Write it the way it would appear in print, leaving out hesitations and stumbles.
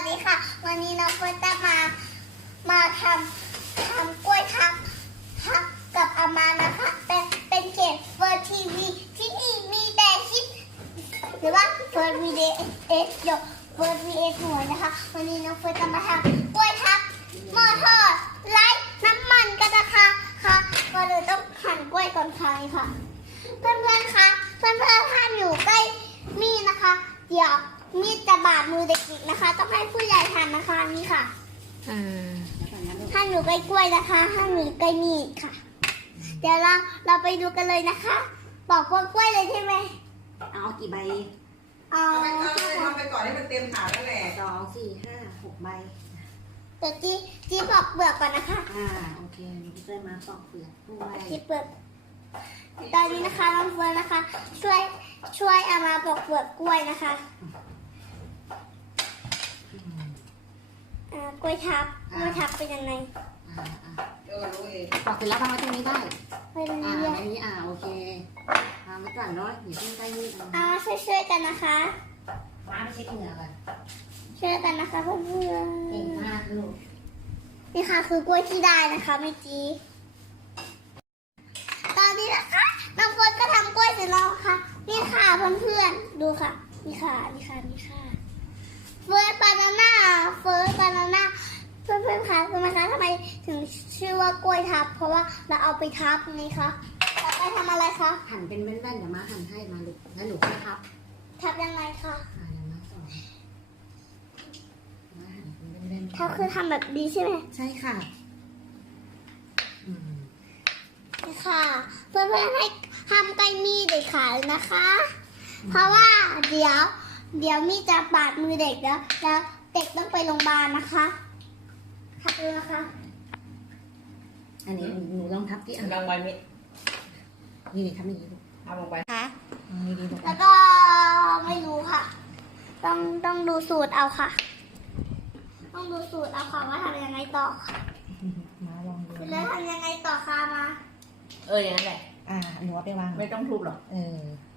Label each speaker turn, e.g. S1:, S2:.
S1: วัสดีค่ะวันนี้น้องเฟิร์สจะมาทำกล้วยทับกับอามานะคะเป็นเกมเฟิร์สทีวีที่นี่มีแต่คลิปหรือว่าเฟิร์สวีดีเอสยกเฟิร์สวีเอสหน่วยนะคะวันนี้น้องเฟิร์สจะมาทำกล้วยทับหม้อทอดไร้น้ำมันกันนะคะค่ะก็เลยต้องหั่นกล้วยก่อนค่ะค่ะเพื่อนๆคะเพื่อนๆห้ามอยู่ใกล้มีดนะคะเดี๋ยวมีดจะบาดมือเด็กๆนะคะต้องให้ผู้ใหญ่ทานนะคะนี่ค่ะห้ามอยู่ใกล้กล้วยนะคะห้ามอยู่ใกล้มีดค่ะเดี๋ยวเราไปดูกันเลยนะคะบอกว่ากล้วยเลยใช่ไหม
S2: เอากี่ใบ
S1: เอา
S3: ทำไปก่อนให้มันเต็มถาดแล้วแหละ
S2: 2 4 5 6 ใบ
S1: เดี๋ยวจีปอกเปลือกก่อนนะคะ
S2: โอเคหนูจะได้มาปอกเปลือกด้วย
S1: จีเปลือกตอนนี้นะคะน้องเฟิร์นนะคะ ช่วยเอามาปอกเปลือกกล้วยนะคะกล้วยทับเป็นยังไง
S3: รู้เอง
S2: ปอกเสร็จแล้วทำไว้ตรงนี้ได้
S1: ไปเรื่
S2: อั
S1: อย
S2: นนี้โอเคทำไว้ก่อนเนาะอย่าเพิ่งใกล้มีด
S1: ๆเอาช่วยกันนะคะ
S2: มาไปเช็ดเหงื่อก่อน
S1: ช่วยกันนะคะเพื่อน
S2: เก่งมากลูก
S1: ๆนี่ค่ะคือกล้วยที่ได้นะคะเมื่อกี้ตอนนี้นะคะน้องเฟิร์นก็ทำกล้วยเสร็จแล้วค่ะนี่ค่ะเพื่อนๆดูค่ะนี่ค่ะเฟิร์สบานาน่าเพื่อนๆคะรู้ไหมคะทำไมถึงชื่อว่ากล้วยทับเพราะว่าเราเอาไปทับไงคะเราไปทำอะไรคะ
S2: หั่นเป็นแว่นๆเดี๋ยวมาหั่นให้มาลูกแล้วหนูค่อยทับ
S1: ทับยังไงคะ
S2: เดี๋ยวมาสอนมาหั่นเป็นแว่นๆ
S1: ทับคือทำแบบนี้ใช่ไหม
S2: ใช่ค่ะ
S1: นี่ค่ะเพื่อนๆให้ทำใกล้มีดเด็กขาเลยนะคะ เพราะว่าเดี๋ยวมีดจะบาดมือเด็กแล้วเด็กต้องไปโรงพยาบาลนะคะทับเลยนะคะ
S2: อันนี้หนูลองทับที่อ่ะ
S3: กำลังไว้มิ
S2: นี่ทำอย่างนี้ลูก
S3: ทำลงไป
S2: คะนี่ดีลูก
S1: แล้วก็ไม่รู้ค่ะ ต้องดูสูตรเอาค่ะ ต้องดูสูตรเอาค่ะว่าทำยังไงต่อค่ะ
S2: มาลองดู
S1: แล้วทำยังไงต่อคะมา
S3: อย่างนั้นแหละ
S2: หนูเอาไปวาง
S3: ไม่ต้องทุบหรอก
S2: เออ